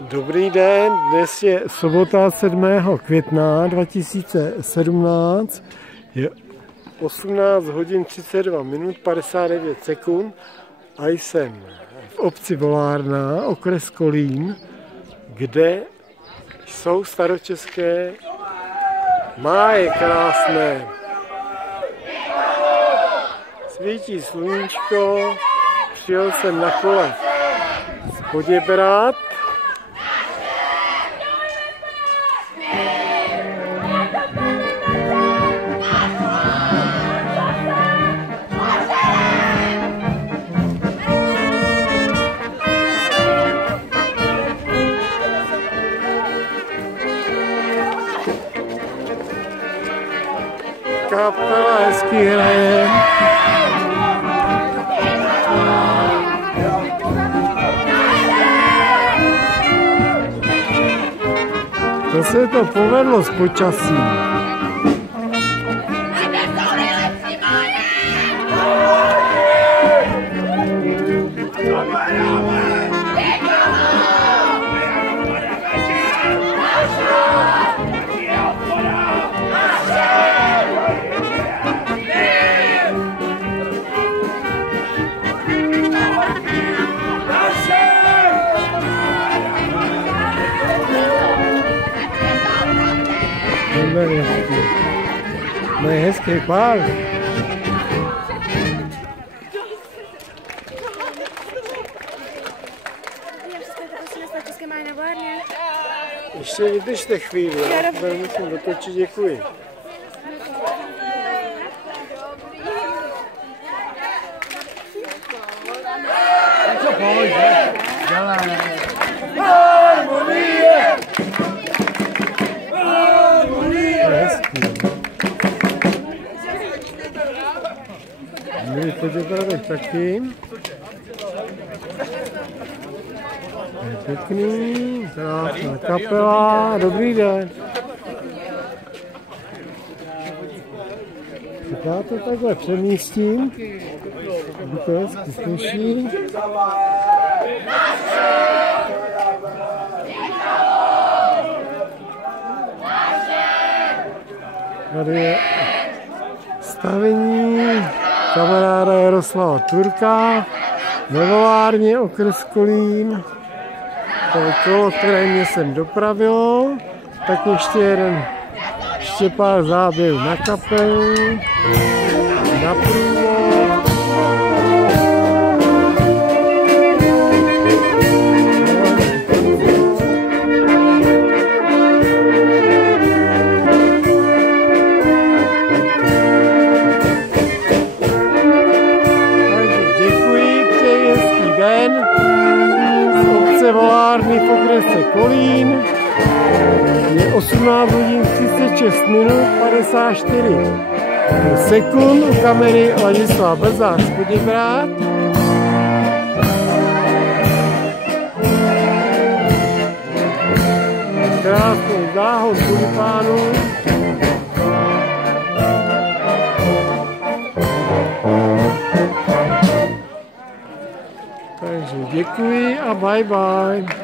Dobrý den, dnes je sobota 7. května 2017, je 18 hodin 32 minut 59 sekund a jsem v obci Volárna, okres Kolín, kde jsou staročeské máje krásné. Svítí sluníčko, přijel jsem na kole z Poděbrad. Kapela hezky hraje. To se to povedlo s počasím. No je hezký pár. Ještě vydržte chvíli, já musím dotočit, děkuji. Co pojď, dělej. My Poděbradech taky. Je pěkný, krásná kapela, dobrý den. Tak já to takhle přemístím, aby to hezky slyší. Tady je stavení kamaráda Jaroslava Turka ve Volárně, okres Kolín. To je kolo, které mě sem dopravilo. Tak ještě pár záběrů na kapelu, na průvod. Z obce Volárny v okrese Kolín je 18 hodin 36 minut 54 sekund. U kamery Ladislav Bezák z Poděbrad. Krásný záhon tulipánů. Takže děkuji a bye bye.